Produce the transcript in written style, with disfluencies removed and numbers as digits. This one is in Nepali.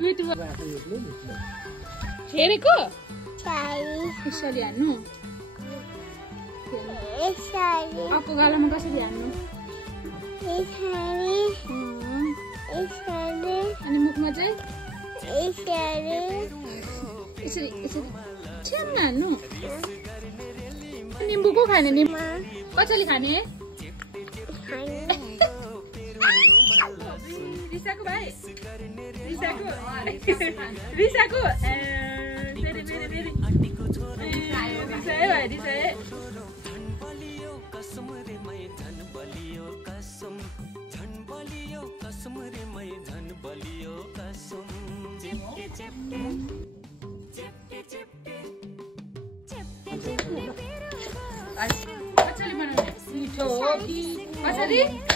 गुड हेरेको यसरी हान्नु अर्को गालामा कसरी हान्नु अनि मुखमा चाहिँ यसरी यसरी छ्याममा हान्नु निम्बु को खाने निम्बु कसरी खाने रिसाको भाइ रिसाको फेरि रिसायो भाइ रिसायो कसरी बनाउने मिठो कसरी